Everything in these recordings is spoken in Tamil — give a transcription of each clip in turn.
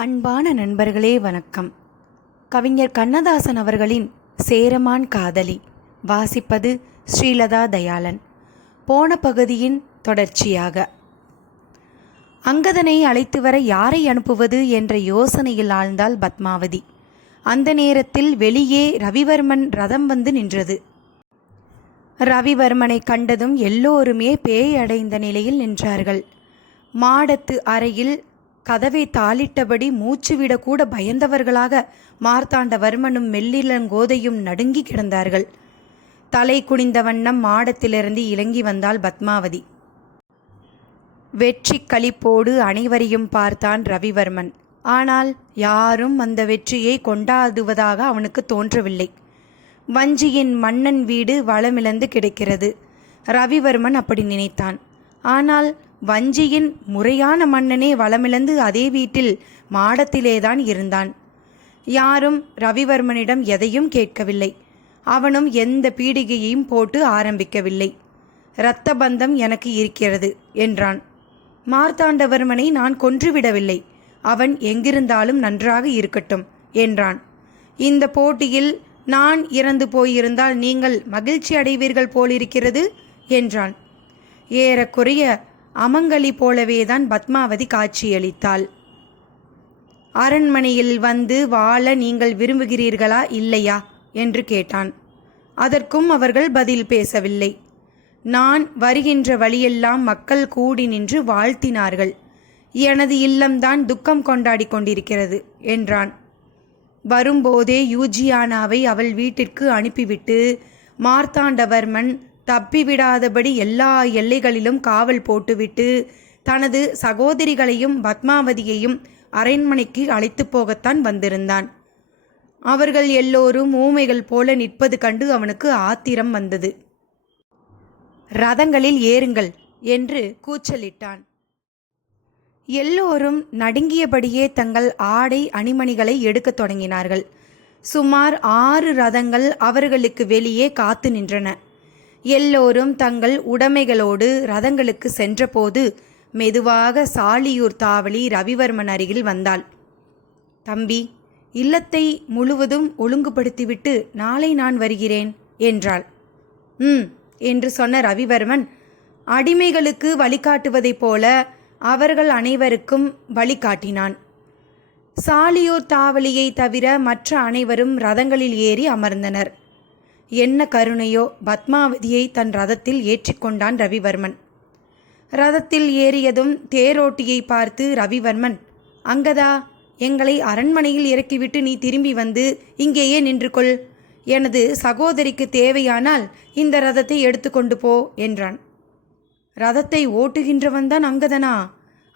அன்பான நண்பர்களே வணக்கம். கவிஞர் கண்ணதாசன் அவர்களின் சேரமான் காதலி வாசிப்பது ஸ்ரீலதா தயாளன். போன பகுதியின் தொடர்ச்சியாக. அங்கதனை அழைத்து வர யாரை அனுப்புவது என்ற யோசனையில் ஆழ்ந்தாள் பத்மாவதி. அந்த நேரத்தில் வெளியே ரவிவர்மன் ரதம் வந்து நின்றது. ரவிவர்மனை கண்டதும் எல்லோருமே பேய் அடைந்த நிலையில் நின்றார்கள். மாடத்து அறையில் கதவை தாளிட்டபடி மூச்சு விடக்கூட பயந்தவர்களாக மார்த்தாண்டவர்மனும் மெல்லிலங்கோதையும் நடுங்கி கிடந்தார்கள். தலை குனிந்த வண்ணம் மாடத்திலிருந்து இலங்கி வந்தாள் பத்மாவதி. வெற்றி களிப்போடு அனைவரையும் பார்த்தான் ரவிவர்மன். ஆனால் யாரும் அந்த வெற்றியை கொண்டாடுவதாக அவனுக்கு தோன்றவில்லை. வஞ்சியின் மன்னன் வீடு வளமிழந்து கிடக்கிறது. ரவிவர்மன் அப்படி நினைத்தான். ஆனால் வஞ்சியின் முறையான மன்னனே வளமிழந்து அதே வீட்டில் மாடத்திலேதான் இருந்தான். யாரும் ரவிவர்மனிடம் எதையும் கேட்கவில்லை. அவனும் எந்த பீடிகையையும் போட்டு ஆரம்பிக்கவில்லை. இரத்த பந்தம் எனக்கு இருக்கிறது என்றான். மார்த்தாண்டவர்மனை நான் கொன்றுவிடவில்லை. அவன் எங்கிருந்தாலும் நன்றாக இருக்கட்டும் என்றான். இந்த போட்டியில் நான் இறந்து போயிருந்தால் நீங்கள் மகிழ்ச்சி அடைவீர்கள் போலிருக்கிறது என்றான். ஏறக்குறைய அமங்கலி போலவேதான் பத்மாவதி காட்சியளித்தாள். அரண்மனையில் வந்து வாழ நீங்கள் விரும்புகிறீர்களா இல்லையா? என்று கேட்டான். அதற்கும் அவர்கள் பதில் பேசவில்லை. நான் வருகின்ற வழியெல்லாம் மக்கள் கூடி நின்று வாழ்த்தினார்கள். எனது இல்லம்தான் துக்கம் கொண்டாடி கொண்டிருக்கிறது என்றான். வரும்போதே யூஜியானாவை அவள் வீட்டிற்கு அனுப்பிவிட்டு மார்த்தாண்டவர்மன் தப்பிவிடாதபடி எல்லா எல்லைகளிலும் காவல் போட்டுவிட்டு தனது சகோதரிகளையும் பத்மாவதியையும் அரண்மனைக்கு அழைத்து போகத்தான் வந்திருந்தான். அவர்கள் எல்லோரும் ஊமைகள் போல நிற்பது கண்டு அவனுக்கு ஆத்திரம் வந்தது. ரதங்களில் ஏறுங்கள் என்று கூச்சலிட்டான். எல்லோரும் நடுங்கியபடியே தங்கள் ஆடை அணிமணிகளை எடுக்கத் தொடங்கினார்கள். சுமார் ஆறு ரதங்கள் அவர்களுக்கு வெளியே காத்து நின்றன. எல்லோரும் தங்கள் உடைமைகளோடு ரதங்களுக்கு சென்றபோது மெதுவாக சாலியூர் தாவளி ரவிவர்மன் அருகில் வந்தாள். தம்பி இல்லத்தை முழுவதும் ஒழுங்குபடுத்திவிட்டு நாளை நான் வருகிறேன் என்றாள். ம் என்று சொன்ன ரவிவர்மன் அடிமைகளுக்கு வழிகாட்டுவதைப் போல அவர்கள் அனைவருக்கும் வழிகாட்டினான். சாலியூர் தாவலியை தவிர மற்ற அனைவரும் ரதங்களில் ஏறி அமர்ந்தனர். என்ன கருணையோ பத்மாவதியை தன் ரதத்தில் ஏற்றிக்கொண்டான் ரவிவர்மன். ரதத்தில் ஏறியதும் தேரோட்டியை பார்த்து ரவிவர்மன் அங்கதா எங்களை அரண்மனையில் இறக்கிவிட்டு நீ திரும்பி வந்து இங்கேயே நின்று கொள் எனது சகோதரிக்கு தேவையானால் இந்த ரதத்தை எடுத்துக்கொண்டு போ என்றான். ரதத்தை ஓட்டுகின்றவன்தான் அங்கதனா?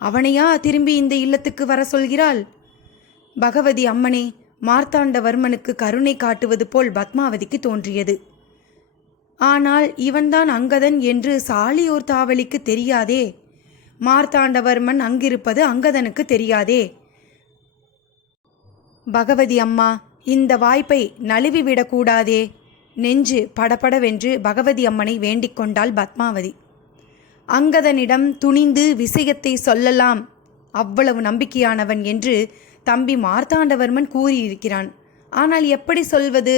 அவனையா திரும்பி இந்த இல்லத்துக்கு வர சொல்கிறாள்? பகவதி அம்மனே மார்த்தாண்டவர்மனுக்கு கருணை காட்டுவது போல் பத்மாவதிக்கு தோன்றியது. ஆனால் இவன்தான் அங்கதன் என்று சாலியோர் தாவலிக்கு தெரியாதே. மார்த்தாண்டவர்மன் அங்கிருப்பது அங்கதனுக்கு தெரியாதே. பகவதி அம்மா இந்த வாய்ப்பை நழுவிவிடக்கூடாதே நெஞ்சு படபடவென்று பகவதி அம்மனை வேண்டிக் கொண்டாள் பத்மாவதி. அங்கதனிடம் துணிந்து விஷயத்தை சொல்லலாம். அவ்வளவு நம்பிக்கையானவன் என்று தம்பி மார்த்தாண்டவர்மன் கூறியிருக்கிறான். ஆனால் எப்படி சொல்வது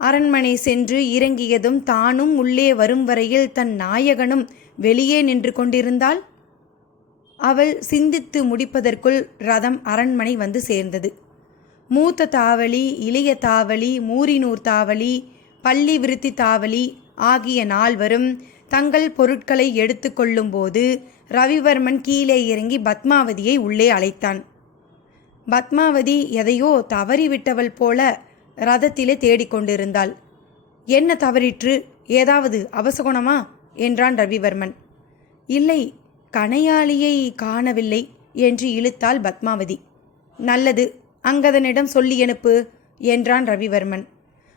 அரண்மனை சென்று இறங்கியதும் தானும் உள்ளே வரும் வரையில் தன் நாயகனும் வெளியே நின்று கொண்டிருந்தால் அவள் சிந்தித்து முடிப்பதற்குள் ரதம் அரண்மனை வந்து சேர்ந்தது. மூத்த தாவளி இளைய தாவளி மூரினூர் தாவளி பள்ளி விருத்தி தாவளி ஆகிய நால்வரும் தங்கள் பொருட்களை எடுத்துக்கொள்ளும்போது ரவிவர்மன் கீழே இறங்கி பத்மாவதியை உள்ளே அழைத்தான். பத்மாவதி எதையோ தவறிவிட்டவள் போல ரதத்திலே தேடிக்கொண்டிருந்தாள். என்ன தவறிற்று? ஏதாவது அவசகுணமா? என்றான் ரவிவர்மன். இல்லை கணையாளியை காணவில்லை என்று இழுத்தாள் பத்மாவதி. நல்லது அங்கதனிடம் சொல்லி அனுப்பு என்றான் ரவிவர்மன்.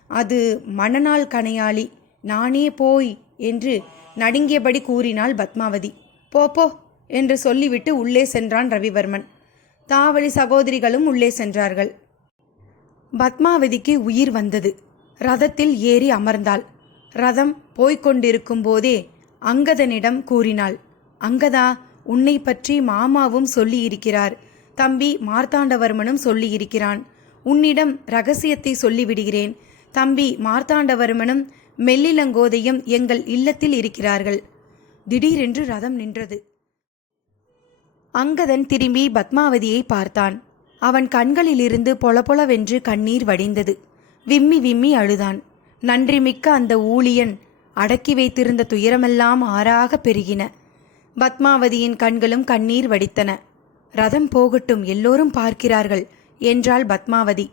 அது மணநாள் கணையாளி நானே போய் என்று நடுங்கியபடி கூறினாள் பத்மாவதி. போ போ என்று சொல்லிவிட்டு உள்ளே சென்றான் ரவிவர்மன். தாவளி சகோதரிகளும் உள்ளே சென்றார்கள். பத்மாவதிக்கு உயிர் வந்தது. ரதத்தில் ஏறி அமர்ந்தாள். ரதம் போய்கொண்டிருக்கும் போதே அங்கதனிடம் கூறினாள் அங்கதா உன்னை பற்றி மாமாவும் சொல்லியிருக்கிறார். தம்பி மார்த்தாண்டவர்மனும் சொல்லியிருக்கிறான். உன்னிடம் ரகசியத்தை சொல்லிவிடுகிறேன். தம்பி மார்த்தாண்டவர்மனும் மெல்லிலங்கோதையும் எங்கள் இல்லத்தில் இருக்கிறார்கள். திடீரென்று ரதம் நின்றது. அங்கதன் திரும்பி பத்மாவதியை பார்த்தான். அவன் கண்களிலிருந்து பொலபொலவென்று கண்ணீர் வடிந்தது. விம்மி விம்மி அழுதான். நன்றிமிக்க அந்த ஊழியன் அடக்கி வைத்திருந்த துயரமெல்லாம் ஆறாக பெருகின. பத்மாவதியின் கண்களும் கண்ணீர் வடித்தன. ரதம் போகட்டும் எல்லோரும் பார்க்கிறார்கள் என்றாள் பத்மாவதி.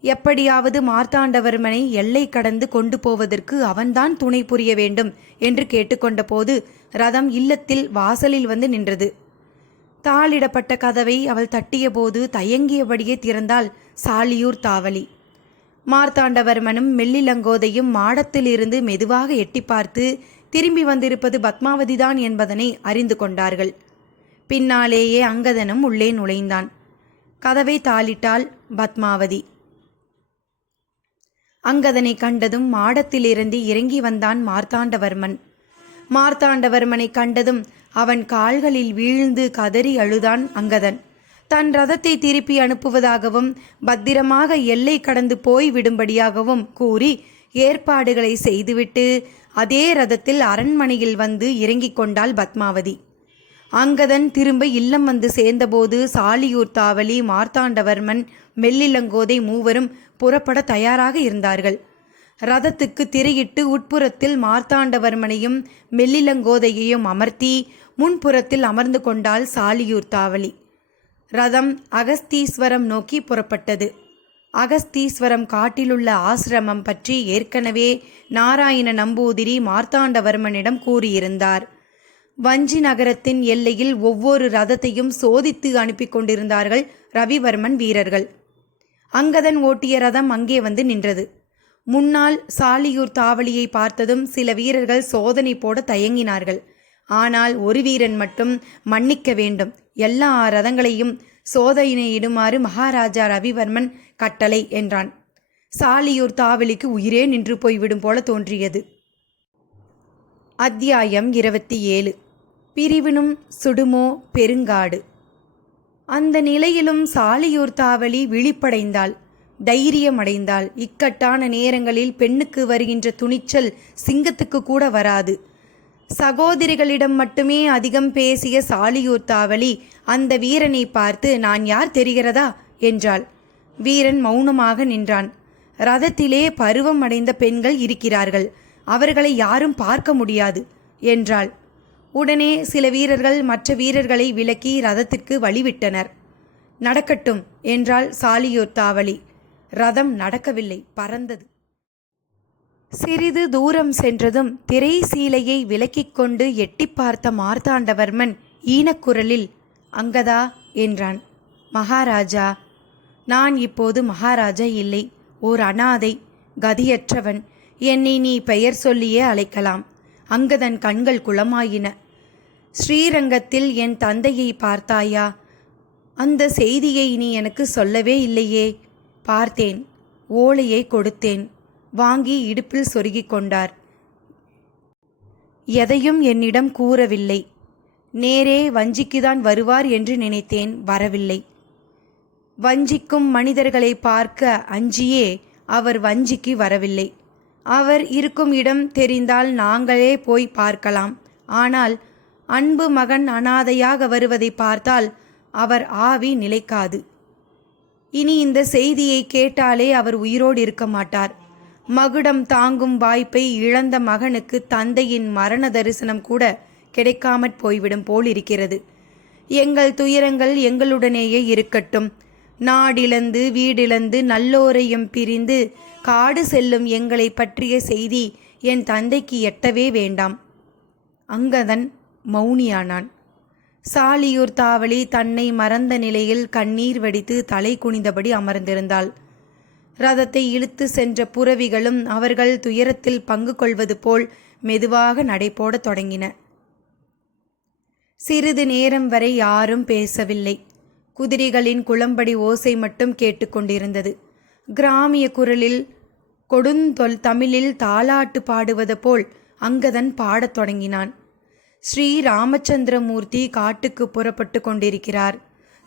எப்படியாவது மார்த்தாண்டவர்மனை எல்லை கடந்து கொண்டு போவதற்கு அவன்தான் துணை புரிய வேண்டும் என்று கேட்டுக்கொண்டபோது ரதம் இல்லத்தில் வாசலில் வந்து நின்றது. தாளிடப்பட்ட கதவை அவள் தட்டியபோது தயங்கியபடியே திறந்தாள் சாலியூர் தாவலி. மார்த்தாண்டவர்மனும் மெல்லிலங்கோதையும் மாடத்திலிருந்து மெதுவாக எட்டி பார்த்து திரும்பி வந்திருப்பது பத்மாவதிதான் என்பதனை அறிந்து கொண்டார்கள். பின்னாலேயே அங்கதனும் உள்ளே நுழைந்தான். கதவை தாளிட்டாள் பத்மாவதி. அங்கதனை கண்டதும் மாடத்திலிருந்து இறங்கி வந்தான் மார்த்தாண்டவர்மன். மார்த்தாண்டவர்மனை கண்டதும் அவன் கால்களில் வீழ்ந்து கதறி அழுதான் அங்கதன். தன் ரதத்தை திருப்பி அனுப்புவதாகவும் பத்திரமாக எல்லை கடந்து போய் விடும்படியாகவும் கூறி ஏற்பாடுகளை செய்துவிட்டு அதே ரதத்தில் அரண்மனையில் வந்து இறங்கிக் கொண்டாள் பத்மாவதி. அங்கதன் திரும்ப இல்லம் வந்து சேர்ந்தபோது சாலியூர் தாவலி மார்த்தாண்டவர்மன் மெல்லிலங்கோதை மூவரும் புறப்பட தயாராக இருந்தார்கள். ரதத்துக்கு திரையிட்டு உட்புறத்தில் மார்த்தாண்டவர்மனையும் மெல்லிலங்கோதையையும் அமர்த்தி முன்புறத்தில் அமர்ந்து கொண்டாள் சாலியூர் தாவலி ரதம் அகஸ்தீஸ்வரம் நோக்கி புறப்பட்டது. அகஸ்தீஸ்வரம் காட்டிலுள்ள ஆசிரமம் பற்றி ஏற்கனவே நாராயண நம்பூதிரி மார்த்தாண்டவர்மனிடம் கூறியிருந்தார். வஞ்சி நகரத்தின் எல்லையில் ஒவ்வொரு ரதத்தையும் சோதித்து அனுப்பி கொண்டிருந்தார்கள் ரவிவர்மன் வீரர்கள். அங்கதன் ஓட்டிய ரதம் அங்கே வந்து நின்றது. முன்னால் சாலியூர் தாவலியை பார்த்ததும் சில வீரர்கள் சோதனை போட தயங்கினார்கள். ஆனால் ஒரு வீரன் மட்டும் மன்னிக்க வேண்டும். எல்லா ரதங்களையும் சோதனையிடுமாறு மகாராஜா ரவிவர்மன் கட்டளை என்றான். சாலியூர் தாவலிக்கு உயிரே நின்று போய்விடும் போல தோன்றியது. அத்தியாயம் இருபத்தி ஏழு. பிரிவினும் சுடுமோ பெருங்காடு. அந்த நிலையிலும் சாலியூர் தாவலி விழிப்படைந்தாள். தைரியமடைந்தாள். இக்கட்டான நேரங்களில் பெண்ணுக்கு வருகின்ற துணிச்சல் சிங்கத்துக்கு கூட வராது. சகோதரிகளிடம் மட்டுமே அதிகம் பேசிய சாலியூர் தாவலி அந்த வீரனை பார்த்து நான் யார் தெரிகிறதா? என்றாள். வீரன் மௌனமாக நின்றான். ரதத்திலே பருவம் அடைந்த பெண்கள் இருக்கிறார்கள். அவர்களை யாரும் பார்க்க முடியாது என்றாள். உடனே சில வீரர்கள் மற்ற வீரர்களை விலக்கி ரதத்திற்கு வழிவிட்டனர். நடக்கட்டும் என்றாள் சாலியூர் தாவலி ரதம் நடக்கவில்லை பறந்தது. சிறிது தூரம் சென்றதும் திரை சீலையை விலக்கிக் கொண்டு எட்டி பார்த்த மார்த்தாண்டவர்மன் ஈனக்குரலில் அங்கதா என்றான். மகாராஜா நான் இப்போது மகாராஜா இல்லை. ஓர் அனாதை கதியற்றவன். என்னை நீ பெயர் சொல்லியே அழைக்கலாம். அங்கதன் கண்கள் குளமாயின. ஸ்ரீரங்கத்தில் என் தந்தையை பார்த்தாயா? அந்த செய்தியை நீ எனக்கு சொல்லவே இல்லையே. பார்த்தேன். ஓலையை கொடுத்தேன். வாங்கி இடுப்பில் சொருகிக் கொண்டார். எதையும் என்னிடம் கூறவில்லை. நேரே வஞ்சிக்குதான் வருவார் என்று நினைத்தேன். வரவில்லை. வஞ்சிக்கும் மனிதர்களை பார்க்க அஞ்சியே அவர் வஞ்சிக்கு வரவில்லை. அவர் இருக்கும் இடம் தெரிந்தால் நாங்களே போய் பார்க்கலாம். ஆனால் அன்பு மகன் அனாதையாக வருவதை பார்த்தால் அவர் ஆவி நிலைக்காது. இனி இந்த செய்தியை கேட்டாலே அவர் உயிரோடு இருக்க மாட்டார். மகுடம் தாங்கும் வாய்ப்பை இழந்த மகனுக்கு தந்தையின் மரண தரிசனம் கூட கிடைக்காமற் போய்விடும் போல் இருக்கிறது எங்கள் துயரங்கள் எங்களுடனேயே இருக்கட்டும். நாடிழந்து வீடிழந்து நல்லோரையும் பிரிந்து காடு செல்லும் எங்களை பற்றிய செய்தி என் தந்தைக்கு எட்டவே வேண்டாம். அங்கதன் மௌனியானான். சாலியூர் தாவளி தன்னை மறந்த நிலையில் கண்ணீர் வடித்து தலை குனிந்தபடி அமர்ந்திருந்தாள். ரதத்தை இழுத்து சென்ற புறவிகளும் அவர்கள் துயரத்தில் பங்கு கொள்வது போல் மெதுவாக நடைபோடத் தொடங்கின. சிறிது நேரம் வரை யாரும் பேசவில்லை. குதிரைகளின் குளம்படி ஓசை மட்டும் கேட்டுக்கொண்டிருந்தது கிராமிய குரலில் கொடுந்தொல் தமிழில் தாலாட்டு பாடுவது போல் அங்கதன் பாடத் தொடங்கினான். ஸ்ரீ ராமச்சந்திரமூர்த்தி காட்டுக்கு புறப்பட்டு கொண்டிருக்கிறார்.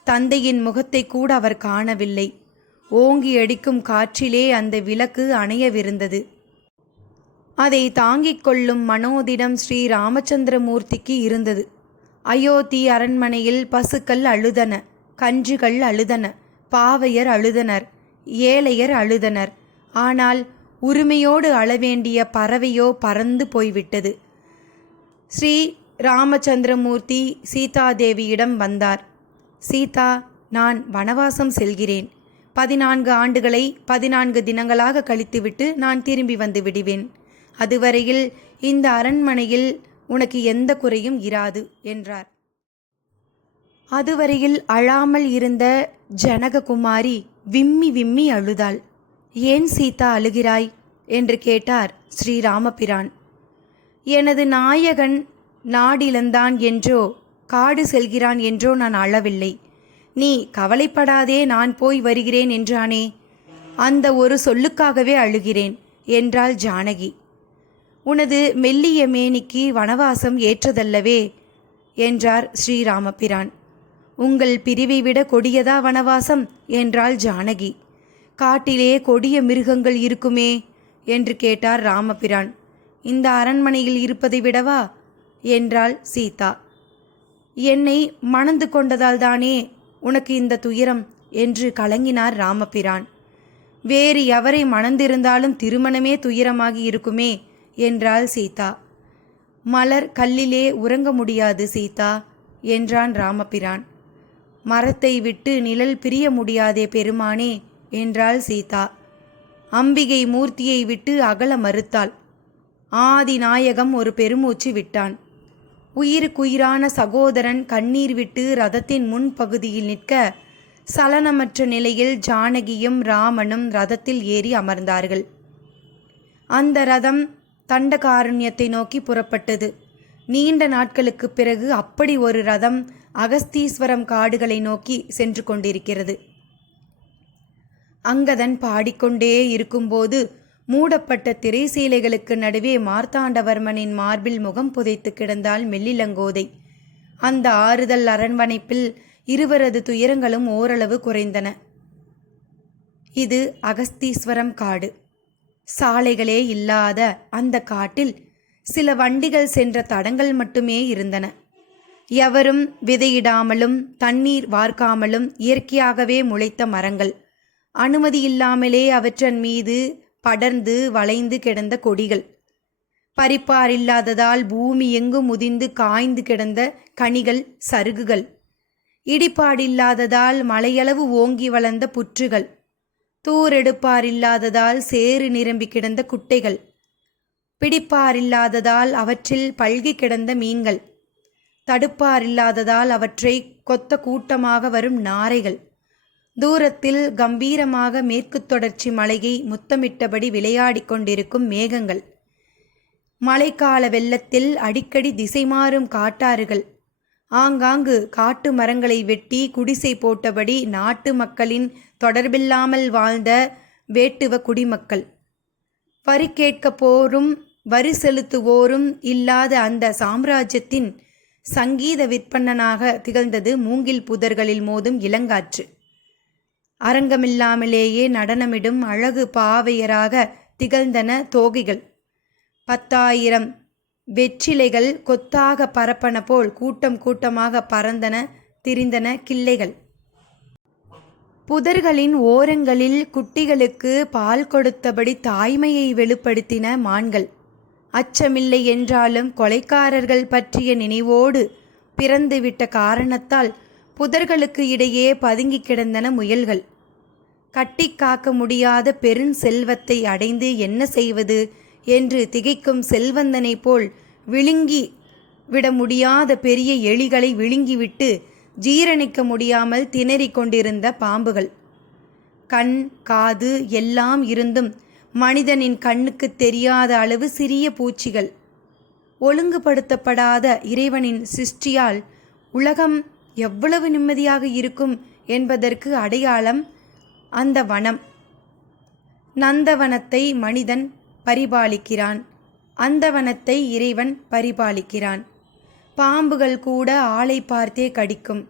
தந்தையின் முகத்தை கூட அவர் காணவில்லை. ஓங்கி அடிக்கும் காற்றிலே அந்த விளக்கு அணையவிருந்தது. அதை தாங்கிக் கொள்ளும் மனோதிடம் ஸ்ரீ ராமச்சந்திரமூர்த்திக்கு இருந்தது அயோத்தி அரண்மனையில் பசுக்கள் அழுதன கன்றுகள் அழுதன பாவையர் அழுதனர் ஏழையர் அழுதனர். ஆனால் உரிமையோடு அளவேண்டிய பறவையோ பறந்து போய்விட்டது. ஸ்ரீ ராமச்சந்திரமூர்த்தி சீதாதேவியிடம் வந்தார். சீதா நான் வனவாசம் செல்கிறேன். பதினான்கு ஆண்டுகளை பதினான்கு தினங்களாக கழித்துவிட்டு நான் திரும்பி வந்து விடுவேன். அதுவரையில் இந்த அரண்மனையில் உனக்கு எந்த குறையும் இராது என்றார். அதுவரையில் அழாமல் இருந்த ஜனககுமாரி விம்மி விம்மி அழுதாள். ஏன் சீதா அழுகிறாய்? என்று கேட்டார் ஸ்ரீராமபிரான். எனது நாயகன் நாடிழந்தான் என்றோ காடு செல்கிறான் என்றோ நான் அழவில்லை நீ கவலைப்படாதே நான் போய் வருகிறேன் என்றானே? அந்த ஒரு சொல்லுக்காகவே அழுகிறேன் என்றாள் ஜானகி. உனது மெல்லிய மேனிக்கு வனவாசம் ஏற்றதல்லவே என்றார் ஸ்ரீராமபிரான். உங்கள் பிரிவை விட கொடியதா வனவாசம்? என்றாள் ஜானகி. காட்டிலே கொடிய மிருகங்கள் இருக்குமே என்று கேட்டார் ராமபிரான். இந்த அரண்மனையில் இருப்பதை விடவா? என்றாள் சீதா. என்னை மணந்து கொண்டதால் தானே உனக்கு இந்த துயரம் என்று கலங்கினார் ராமபிரான். வேறு எவரை மணந்திருந்தாலும் திருமணமே துயரமாகி இருக்குமே என்றாள் சீதா. மலர் கல்லிலே உறங்க முடியாது சீதா என்றான் ராமபிரான். மரத்தை விட்டு நிழல் பிரிய முடியாதே பெருமானே என்றாள் சீதா. அம்பிகை மூர்த்தியை விட்டு அகல மறுத்தாள். ஆதிநாயகம் ஒரு பெருமூச்சு விட்டான். உயிருக்குயிரான சகோதரன் கண்ணீர் விட்டு ரதத்தின் முன்பகுதியில் நிற்க சலனமற்ற நிலையில் ஜானகியும் ராமனும் ரதத்தில் ஏறி அமர்ந்தார்கள். அந்த ரதம் தண்டகாருண்யத்தை நோக்கி புறப்பட்டது. நீண்ட நாட்களுக்குப் பிறகு அப்படி ஒரு ரதம் அகஸ்தீஸ்வரம் காடுகளை நோக்கி சென்று கொண்டிருக்கிறது. அங்கதன் பாடிக்கொண்டே இருக்கும்போது மூடப்பட்ட திரைசீலைகளுக்கு நடுவே மார்த்தாண்டவர்மனின் மார்பில் முகம் புதைத்து கிடந்தாள் மெல்லிலங்கோதை. அந்த ஆறுதல் அரண்வனைப்பில் இருவரது துயரங்களும் ஓரளவு குறைந்தன. இது அகஸ்தீஸ்வரம் காடு. சாலைகளே இல்லாத அந்த காட்டில் சில வண்டிகள் சென்ற தடங்கள் மட்டுமே இருந்தன. எவரும் விதையிடாமலும் தண்ணீர் வார்க்காமலும் இயற்கையாகவே முளைத்த மரங்கள். அனுமதி இல்லாமலே அவற்றன் மீது படர்ந்து வளைந்து கிடந்த கொடிகள். பறிப்பாரில்லாததால் பூமி எங்கும் முதிந்து காய்ந்து கிடந்த கனிகள் சருகுகள். இடிபாடில்லாததால் மலையளவு ஓங்கி வளர்ந்த புற்றுகள். தூரெடுப்பாரில்லாததால் சேறு நிரம்பி கிடந்த குட்டைகள். பிடிப்பாரில்லாததால் அவற்றில் பல்கி கிடந்த மீன்கள். தடுப்பாரில்லாததால் அவற்றை கொத்த கூட்டமாக வரும் நாரைகள். தூரத்தில் கம்பீரமாக மேற்குத் தொடர்ச்சி மலையை முத்தமிட்டபடி விளையாடிக் கொண்டிருக்கும் மேகங்கள். மழைக்கால வெள்ளத்தில் அடிக்கடி திசை மாறும் காட்டாறுகள். ஆங்காங்கு காட்டு மரங்களை வெட்டி குடிசை போட்டபடி நாட்டு மக்களின் தொடர்பில்லாமல் வாழ்ந்த வேட்டுவ குடிமக்கள். வரி கேட்க போரும் வரி செலுத்துவோரும் இல்லாத அந்த சாம்ராஜ்யத்தின் சங்கீத விற்பனனாக திகழ்ந்தது மூங்கில் புதர்களில் மோதும் இளங்காற்று. அரங்கமில்லாமலேயே நடனமிடும் அழகு பாவையராக திகழ்ந்தன தோகைகள். பத்தாயிரம் வெற்றிலைகள் கொத்தாக பரப்பன போல் கூட்டம் கூட்டமாக பறந்தன திரிந்தன கிள்ளைகள். புதர்களின் ஓரங்களில் குட்டிகளுக்கு பால் கொடுத்தபடி தாய்மையை வெளிப்படுத்தின மான்கள். அச்சமில்லை என்றாலும் கொலைக்காரர்கள் பற்றிய நினைவோடு பிறந்துவிட்ட காரணத்தால் புதர்களுக்கு இடையே பதுங்கி கிடந்தன முயல்கள். கட்டி காக்க முடியாத பெருஞ்செல்வத்தை அடைந்து என்ன செய்வது? என்று திகைக்கும் செல்வந்தனைப் போல் விழுங்கி விட முடியாத பெரிய எலிகளை விழுங்கிவிட்டு ஜீரணிக்க முடியாமல் திணறிக் கொண்டிருந்த பாம்புகள். கண் காது எல்லாம் இருந்தும் மனிதனின் கண்ணுக்கு தெரியாத அளவு சிறிய பூச்சிகள். ஒழுங்குபடுத்தப்படாத இறைவனின் சிருஷ்டியால் உலகம் எவ்வளவு நிம்மதியாக இருக்கும் என்பதற்கு அடையாளம் அந்த வனம். நந்தவனத்தை மனிதன் பரிபாலிக்கிறான். அந்த வனத்தை இறைவன் பரிபாலிக்கிறான். பாம்புகள் கூட ஆளை பார்த்தே கடிக்கும்.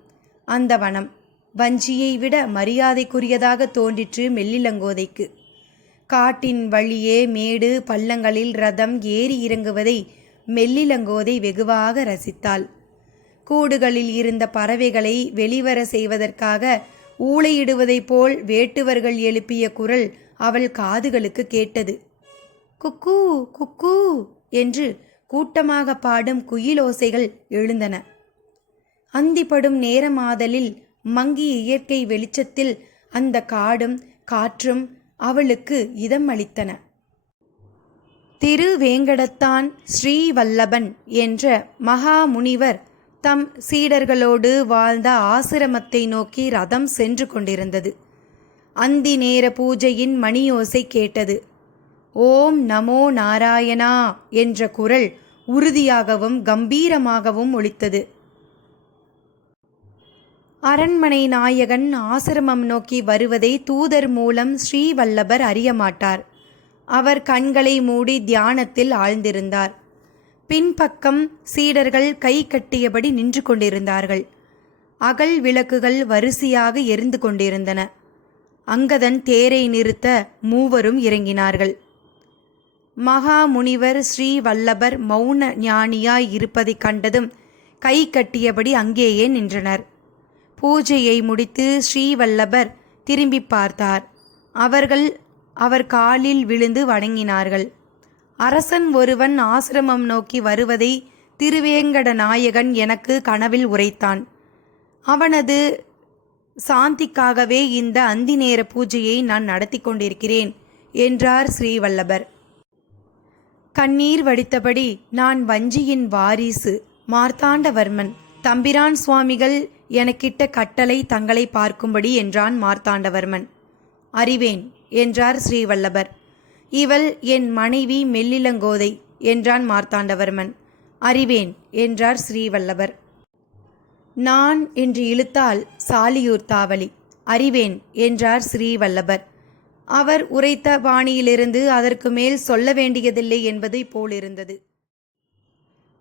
அந்த வனம் வஞ்சியை விட மரியாதைக்குரியதாக தோன்றிற்று மெல்லிலங்கோதைக்கு. காட்டின் வழியே மேடு பள்ளங்களில் ரதம் ஏறி இறங்குவதை மெல்லிலங்கோதை வெகுவாக ரசித்தாள். கூடுகளில் இருந்த பறவைகளை வெளிவர செய்வதற்காக ஊளையிடுவதைப் போல் வேட்டுவர்கள் எழுப்பிய குரல் அவள் காதுகளுக்கு கேட்டது. குக்கூ குக்கூ என்று கூட்டமாக பாடும் குயிலோசைகள் எழுந்தன. அந்திப்படும் நேரமாதலில் மங்கி இயற்கை வெளிச்சத்தில் அந்த காடும் காற்றும் அவளுக்கு இதம் அளித்தன. திருவேங்கடத்தான் ஸ்ரீவல்லபன் என்ற மகா முனிவர் தம் சீடர்களோடு வாழ்ந்த ஆசிரமத்தை நோக்கி ரதம் சென்று கொண்டிருந்தது. அந்தி நேர பூஜையின் மணியோசை கேட்டது. ஓம் நமோ நாராயணா என்ற குரல் உறுதியாகவும் கம்பீரமாகவும் ஒலித்தது. அரண்மனை நாயகன் ஆசிரமம் நோக்கி வருவதை தூதர் மூலம் ஸ்ரீவல்லபர் அறியமாட்டார். அவர் கண்களை மூடி தியானத்தில் ஆழ்ந்திருந்தார். பின்பக்கம் சீடர்கள் கை கட்டியபடி நின்று கொண்டிருந்தார்கள். அகல் விளக்குகள் வரிசையாக எரிந்து கொண்டிருந்தன. அங்கதன் தேரை நிறுத்த மூவரும் இறங்கினார்கள். மகா முனிவர் ஸ்ரீ வல்லபர் மௌன ஞானியாய் இருப்பதைக் கண்டதும் கை கட்டியபடி அங்கேயே நின்றனர். பூஜையை முடித்து ஸ்ரீவல்லபர் திரும்பி பார்த்தார். அவர்கள் அவர் காலில் விழுந்து வணங்கினார்கள். அரசன் ஒருவன் ஆசிரமம் நோக்கி வருவதை திருவேங்கட நாயகன் எனக்கு கனவில் உரைத்தான். அவனது சாந்திக்காகவே இந்த அந்தி நேர பூஜையை நான் நடத்தி கொண்டிருக்கிறேன் என்றார் ஸ்ரீவல்லபர். கண்ணீர் வடித்தபடி நான் வஞ்சியின் வாரிசு மார்த்தாண்டவர்மன். தம்பிரான் சுவாமிகள் எனக்கிட்ட கட்டளை தங்களை பார்க்கும்படி என்றான் மார்த்தாண்டவர்மன். அறிவேன் என்றார் ஸ்ரீவல்லபர். இவள் என் மனைவி மெல்லிலங்கோதை என்றான் மார்த்தாண்டவர்மன். அறிவேன் என்றார் ஸ்ரீவல்லவர். நான் என்று இழுத்தால் சாலியூர் தாவலி. அறிவேன் என்றார் ஸ்ரீவல்லபர் அவர் உரைத்த பாணியிலிருந்து அதற்கு மேல் சொல்ல வேண்டியதில்லை என்பதை போலிருந்தது.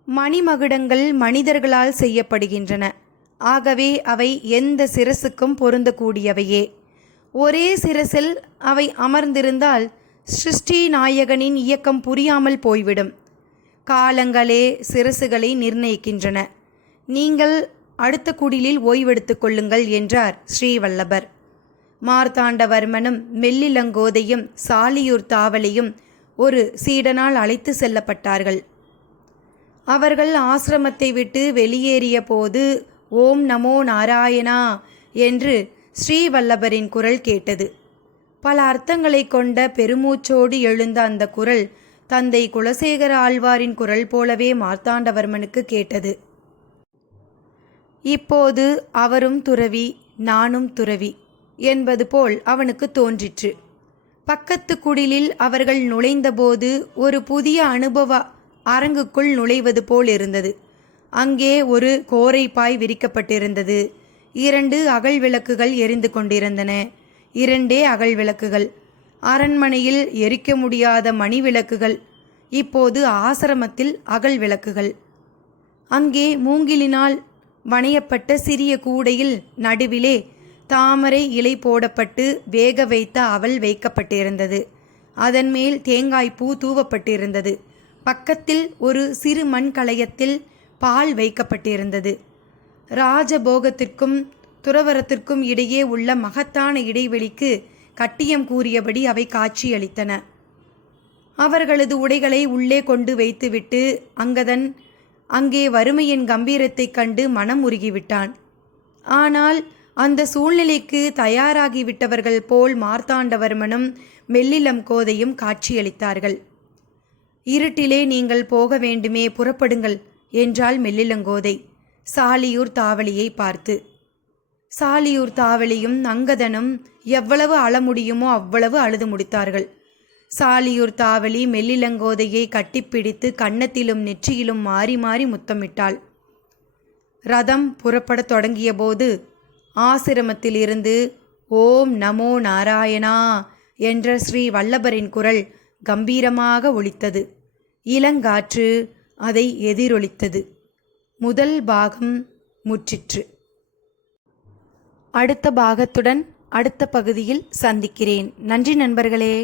மணிமகுடங்கள் மனிதர்களால் செய்யப்படுகின்றன. ஆகவே அவை எந்த சிரசுக்கும் பொருந்தக்கூடியவையே. ஒரே சிரசில் அவை அமர்ந்திருந்தால் சிருஷ்டி நாயகனின் இயக்கம் புரியாமல் போய்விடும். காலங்களே சிரசுகளை நிர்ணயிக்கின்றன. நீங்கள் அடுத்த குடிலில் ஓய்வெடுத்துக் கொள்ளுங்கள் என்றார் ஸ்ரீவல்லபர். மார்த்தாண்டவர்மனும் மெல்லிலங்கோதையும் சாலியூர் தாவலையும் ஒரு சீடனால் அழைத்து செல்லப்பட்டார்கள். அவர்கள் ஆசிரமத்தை விட்டு வெளியேறிய போது ஓம் நமோ நாராயணா என்று ஸ்ரீவல்லபரின் குரல் கேட்டது. பல அர்த்தங்களை கொண்ட பெருமூச்சோடு எழுந்த அந்த குரல் தந்தை குலசேகர ஆழ்வாரின் குரல் போலவே மார்த்தாண்டவர்மனுக்கு கேட்டது. இப்போது அவரும் துறவி நானும் துறவி என்பது போல் அவனுக்கு தோன்றிற்று. பக்கத்து குடிலில் அவர்கள் நுழைந்தபோது ஒரு புதிய அனுபவ அரங்குக்குள் நுழைவது போல் இருந்தது. அங்கே ஒரு கோரைப்பாய் விரிக்கப்பட்டிருந்தது. இரண்டு அகல் விளக்குகள் எரிந்து கொண்டிருந்தன. இரண்டே அகல் விளக்குகள் அரண்மனையில் எரிக்க முடியாத மணி விளக்குகள் இப்போது ஆசிரமத்தில் அகல் விளக்குகள் அங்கே மூங்கிலினால் வணையப்பட்ட சிறிய கூடையில் நடுவிலே தாமரை இலை போடப்பட்டு வேக வைத்த அவல் வைக்கப்பட்டிருந்தது. அதன் மேல் தேங்காய் பூ தூவப்பட்டிருந்தது. பக்கத்தில் ஒரு சிறு மண் கலயத்தில் பால் வைக்கப்பட்டிருந்தது. ராஜபோகத்திற்கும் துறவரத்திற்கும் இடையே உள்ள மகத்தான இடைவெளிக்கு கட்டியம் கூறியபடி அவை காட்சியளித்தன. அவர்களது உடைகளை உள்ளே கொண்டு வைத்துவிட்டு அங்கதன் அங்கே வறுமையின் கம்பீரத்தைக் கண்டு மனம் உருகிவிட்டான். ஆனால் அந்த சூழ்நிலைக்கு தயாராகிவிட்டவர்கள் போல் மார்த்தாண்டவர்மனும் மெல்லிலம் கோதையும் காட்சியளித்தார்கள். இருட்டிலே நீங்கள் போக வேண்டுமே புறப்படுங்கள் என்றாள் மெல்லிலங்கோதை சாலியூர் தாவளியை பார்த்து. சாலியூர் தாவலியும் அங்கதனும் எவ்வளவு அழ முடியுமோ அவ்வளவு அழுது முடித்தார்கள். சாலியூர் தாவலி மெல்லிலங்கோதையை கட்டிப்பிடித்து கன்னத்திலும் நெற்றியிலும் மாறி மாறி முத்தமிட்டாள். ரதம் புறப்படத் தொடங்கியபோது ஆசிரமத்திலிருந்து ஓம் நமோ நாராயணா என்ற ஸ்ரீ வல்லபரின் குரல் கம்பீரமாக ஒலித்தது. இளங்காற்று அதை எதிரொலித்தது. முதல் பாகம் முற்றிற்று. அடுத்த பாகத்துடன் அடுத்த பகுதியில் சந்திக்கிறேன். நன்றி நண்பர்களே.